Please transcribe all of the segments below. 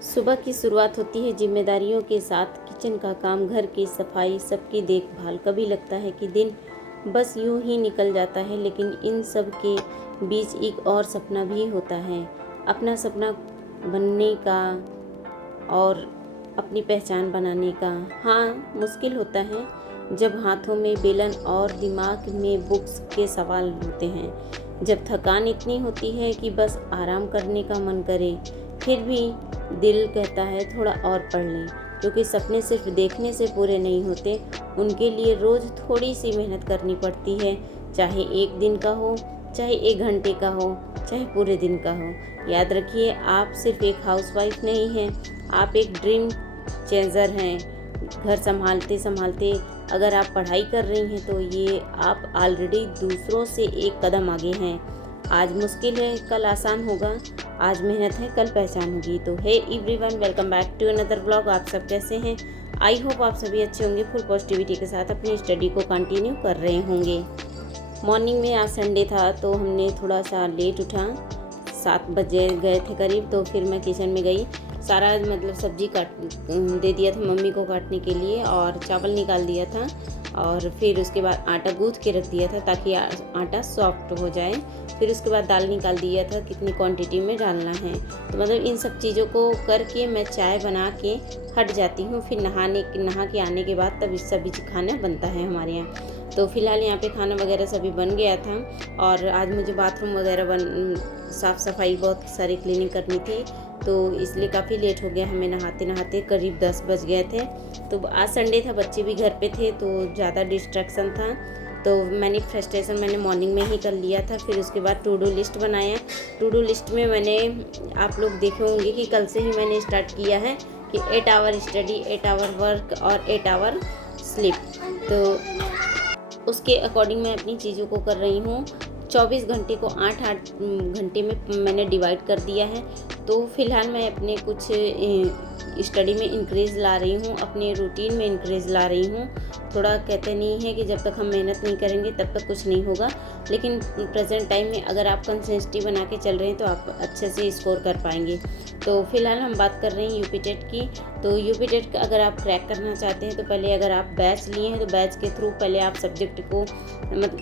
सुबह की शुरुआत होती है जिम्मेदारियों के साथ। किचन का काम, घर की सफाई, सबकी देखभाल। कभी लगता है कि दिन बस यूं ही निकल जाता है, लेकिन इन सब के बीच एक और सपना भी होता है। अपना सपना बनने का और अपनी पहचान बनाने का। हाँ, मुश्किल होता है जब हाथों में बेलन और दिमाग में बुक्स के सवाल होते हैं। जब थकान इतनी होती है कि बस आराम करने का मन करे, फिर भी दिल कहता है थोड़ा और पढ़ लें, क्योंकि सपने सिर्फ देखने से पूरे नहीं होते। उनके लिए रोज़ थोड़ी सी मेहनत करनी पड़ती है, चाहे एक दिन का हो, चाहे 1 घंटे का हो, चाहे पूरे दिन का हो। याद रखिए, आप सिर्फ एक हाउसवाइफ नहीं हैं, आप एक ड्रीम चेंजर हैं। घर संभालते संभालते अगर आप पढ़ाई कर रही हैं तो ये आप ऑलरेडी दूसरों से एक कदम आगे हैं। आज मुश्किल है, कल आसान होगा। आज मेहनत है, कल पहचान होगी। तो hey everyone, welcome back to another vlog. आप सब कैसे हैं? आई होप आप सभी अच्छे होंगे, फुल पॉजिटिविटी के साथ अपनी स्टडी को कंटिन्यू कर रहे होंगे। मॉर्निंग में आज संडे था तो हमने थोड़ा सा लेट उठा, 7 बजे गए थे करीब। तो फिर मैं किचन में गई, सारा सब्जी काट दे दिया था मम्मी को काटने के लिए, और चावल निकाल दिया था, और फिर उसके बाद आटा गूँथ के रख दिया था ताकि आटा सॉफ्ट हो जाए। फिर उसके बाद दाल निकाल दिया था कितनी क्वांटिटी में डालना है। तो इन सब चीज़ों को करके मैं चाय बना के हट जाती हूँ। फिर नहा के आने के बाद तब इस सभी खाना बनता है हमारे यहाँ। तो फिलहाल यहाँ पे खाना वगैरह सभी बन गया था, और आज मुझे बाथरूम वगैरह साफ़ सफाई बहुत सारी क्लीनिंग करनी थी, तो इसलिए काफ़ी लेट हो गया हमें नहाते नहाते। करीब 10 बज गए थे। तो आज संडे था, बच्चे भी घर पे थे, तो ज़्यादा डिस्ट्रैक्शन था, तो मैनिफेस्टेशन मैंने मॉर्निंग में ही कर लिया था। फिर उसके बाद टू डू लिस्ट बनाया। टू डू लिस्ट में मैंने, आप लोग देखे होंगे कि कल से ही मैंने स्टार्ट किया है कि 8 आवर स्टडी, 8 आवर वर्क और 8 आवर स्लीप। तो उसके अकॉर्डिंग मैं अपनी चीज़ों को कर रही हूँ। 24 घंटे को 8-8 घंटे में मैंने डिवाइड कर दिया है। तो फिलहाल मैं अपने कुछ स्टडी में इंक्रीज़ ला रही हूँ, अपने रूटीन में इंक्रीज़ ला रही हूँ। थोड़ा कहते नहीं है कि जब तक हम मेहनत नहीं करेंगे तब तक कुछ नहीं होगा, लेकिन प्रेजेंट टाइम में अगर आप कंसिस्टेंसी बना के चल रहे हैं तो आप अच्छे से स्कोर कर पाएंगे। तो फिलहाल हम बात कर रहे हैं यूपी टेट की। तो यूपी टेट अगर आप क्रैक करना चाहते हैं तो पहले अगर आप बैच लिए हैं तो बैच के थ्रू पहले आप सब्जेक्ट को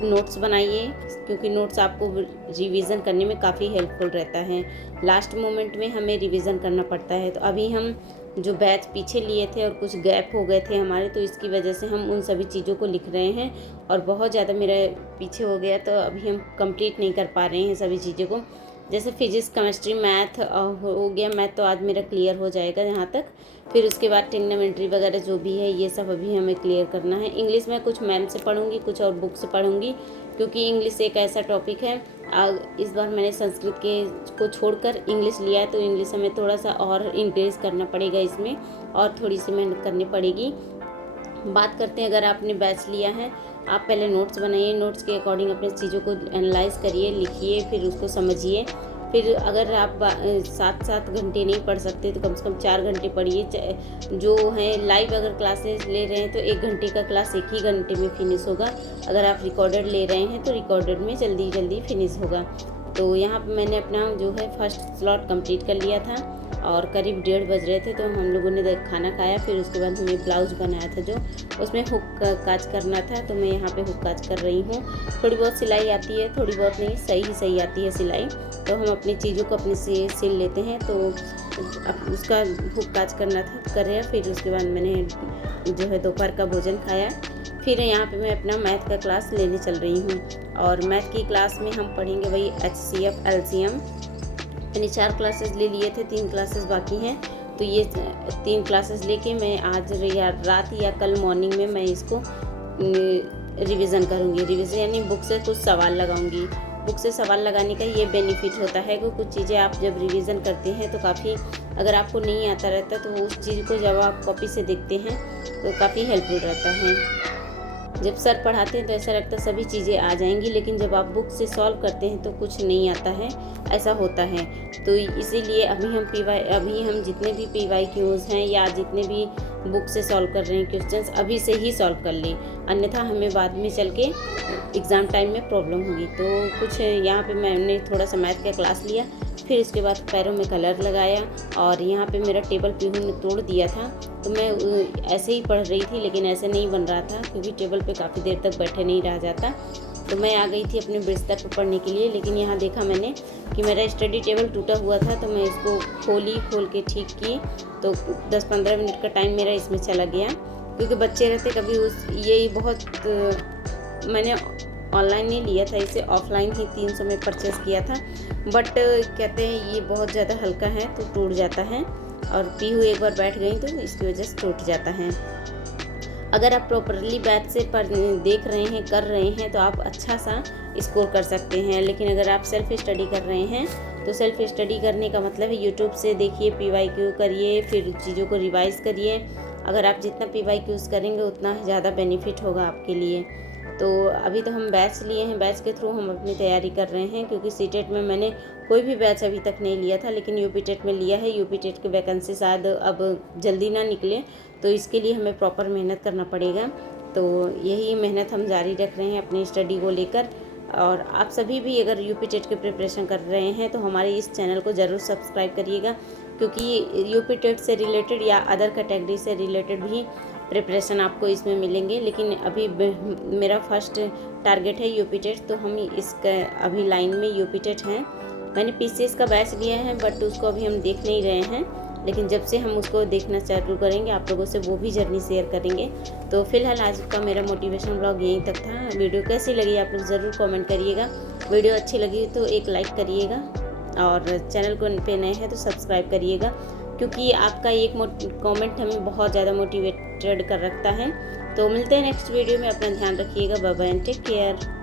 नोट्स बनाइए, क्योंकि नोट्स आपको रिवीजन करने में काफ़ी हेल्पफुल रहता है। लास्ट मोमेंट में हमें रिवीजन करना पड़ता है। तो अभी हम जो बैच पीछे लिए थे और कुछ गैप हो गए थे हमारे, तो इसकी वजह से हम उन सभी चीज़ों को लिख रहे हैं, और बहुत ज़्यादा मेरा पीछे हो गया, तो अभी हम कंप्लीट नहीं कर पा रहे हैं सभी चीज़ों को। जैसे फिजिक्स, केमिस्ट्री, मैथ हो गया। मैथ तो आज मेरा क्लियर हो जाएगा यहाँ तक। फिर उसके बाद ट्रिग्नोमेट्री वगैरह जो भी है ये सब अभी हमें क्लियर करना है। इंग्लिश में कुछ मैम से पढ़ूंगी, कुछ और बुक से पढ़ूंगी, क्योंकि इंग्लिश एक ऐसा टॉपिक है। इस बार मैंने संस्कृत के को छोड़कर इंग्लिश लिया है, तो इंग्लिश हमें थोड़ा सा और इंक्रीज करना पड़ेगा इसमें, और थोड़ी सी मेहनत करनी पड़ेगी। बात करते हैं, अगर आपने बैच लिया है, आप पहले नोट्स बनाइए, नोट्स के अकॉर्डिंग अपनी चीज़ों को एनालाइज करिए, लिखिए, फिर उसको समझिए। फिर अगर आप 7-7 घंटे नहीं पढ़ सकते तो कम से कम 4 घंटे पढ़िए। जो है लाइव अगर क्लासेस ले रहे हैं तो 1 घंटे का क्लास 1 ही घंटे में फिनिश होगा। अगर आप रिकॉर्डेड ले रहे हैं तो रिकॉर्डेड में जल्दी जल्दी फिनिश होगा। तो यहाँ पर मैंने अपना जो है फर्स्ट स्लॉट कंप्लीट कर लिया था, और करीब 1:30 बज रहे थे, तो हम लोगों ने खाना खाया। फिर उसके बाद हमने ब्लाउज बनाया था, जो उसमें हुक काज करना था, तो मैं यहाँ पे हुक काज कर रही हूँ। थोड़ी बहुत सिलाई आती है, थोड़ी बहुत नहीं, सही आती है सिलाई। तो हम अपनी चीज़ों को अपने से सिल लेते हैं, तो उसका हुक काज करना था, कर रहे। फिर उसके बाद मैंने जो है दोपहर का भोजन खाया। फिर यहाँ पे मैं अपना मैथ का क्लास लेने चल रही हूँ, और मैथ की क्लास में हम पढ़ेंगे वही HCF, LCM। मैंने 4 क्लासेस ले लिए थे, 3 क्लासेस बाकी हैं। तो ये 3 क्लासेस लेके मैं आज या रात या कल मॉर्निंग में मैं इसको रिवीजन करूँगी। रिवीजन यानी बुक से कुछ सवाल लगाऊंगी। बुक से सवाल लगाने का ये बेनिफिट होता है कि कुछ चीज़ें आप जब रिवीजन करते हैं तो काफ़ी, अगर आपको नहीं आता रहता तो उस चीज़ को जब आप कॉपी से देखते हैं तो काफ़ी हेल्पफुल रहता है। जब सर पढ़ाते हैं तो ऐसा लगता है सभी चीज़ें आ जाएंगी, लेकिन जब आप बुक से सॉल्व करते हैं तो कुछ नहीं आता है, ऐसा होता है। तो इसीलिए अभी हम जितने भी PYQs हैं या जितने भी बुक से सॉल्व कर रहे हैं क्वेश्चंस, अभी से ही सॉल्व कर लें, अन्यथा हमें बाद में चल के एग्ज़ाम टाइम में प्रॉब्लम होगी। तो कुछ यहाँ पे मैंने थोड़ा सा मैथ का क्लास लिया, फिर उसके बाद पैरों में कलर लगाया और यहाँ पे मेरा टेबल पीहू ने तोड़ दिया था। तो मैं ऐसे ही पढ़ रही थी, लेकिन ऐसे नहीं बन रहा था क्योंकि टेबल पे काफ़ी देर तक बैठे नहीं रहा जाता। तो मैं आ गई थी अपने बिस्तर पर पढ़ने के लिए, लेकिन यहाँ देखा मैंने कि मेरा स्टडी टेबल टूटा हुआ था। तो मैं इसको खोल के ठीक की, तो 10-15 मिनट का टाइम मेरा इसमें चला गया, क्योंकि बच्चे रहते कभी यही बहुत मैंने ऑनलाइन नहीं लिया था, इसे ऑफलाइन ही 300 में परचेज़ किया था। बट कहते हैं ये बहुत ज़्यादा हल्का है तो टूट जाता है, और पीहू एक बार बैठ गई तो इसकी वजह से टूट जाता है। अगर आप प्रॉपरली बैच से देख रहे हैं, कर रहे हैं, तो आप अच्छा सा स्कोर कर सकते हैं। लेकिन अगर आप सेल्फ स्टडी कर रहे हैं, तो सेल्फ स्टडी करने का मतलब है यूट्यूब से देखिए, PYQ करिए, फिर चीज़ों को रिवाइज़ करिए। अगर आप जितना PYQs करेंगे उतना ज़्यादा बेनिफिट होगा आपके लिए। तो अभी तो हम बैच लिए हैं, बैच के थ्रू हम अपनी तैयारी कर रहे हैं, क्योंकि सीटेट में मैंने कोई भी बैच अभी तक नहीं लिया था, लेकिन यूपीटेट में लिया है। यूपीटेट की वैकेंसी शायद अब जल्दी ना निकले, तो इसके लिए हमें प्रॉपर मेहनत करना पड़ेगा। तो यही मेहनत हम जारी रख रहे हैं अपनी स्टडी को लेकर। और आप सभी भी अगर यूपीटेट की प्रिपरेशन कर रहे हैं तो हमारे इस चैनल को ज़रूर सब्सक्राइब करिएगा, क्योंकि यूपीटेट से रिलेटेड या अदर कैटेगरी से रिलेटेड भी प्रिपरेशन आपको इसमें मिलेंगे। लेकिन अभी मेरा फर्स्ट टारगेट है यूपीटेट, तो हम इसका अभी लाइन में यूपीटेट हैं। मैंने PCS का बैच लिया है, बट उसको अभी हम देख नहीं रहे हैं, लेकिन जब से हम उसको देखना चालू करेंगे आप लोगों से वो भी जर्नी शेयर करेंगे। तो फिलहाल आज का मेरा मोटिवेशन ब्लॉग यहीं तक था। वीडियो कैसी लगी आप लोग ज़रूर कमेंट करिएगा। वीडियो अच्छी लगी तो एक लाइक करिएगा, और चैनल को पे नए हैं तो सब्सक्राइब करिएगा, क्योंकि आपका एक कमेंट हमें बहुत ज़्यादा मोटिवेटेड कर रखता है। तो मिलते हैं नेक्स्ट वीडियो में। अपना ध्यान रखिएगा। Bye bye and take care.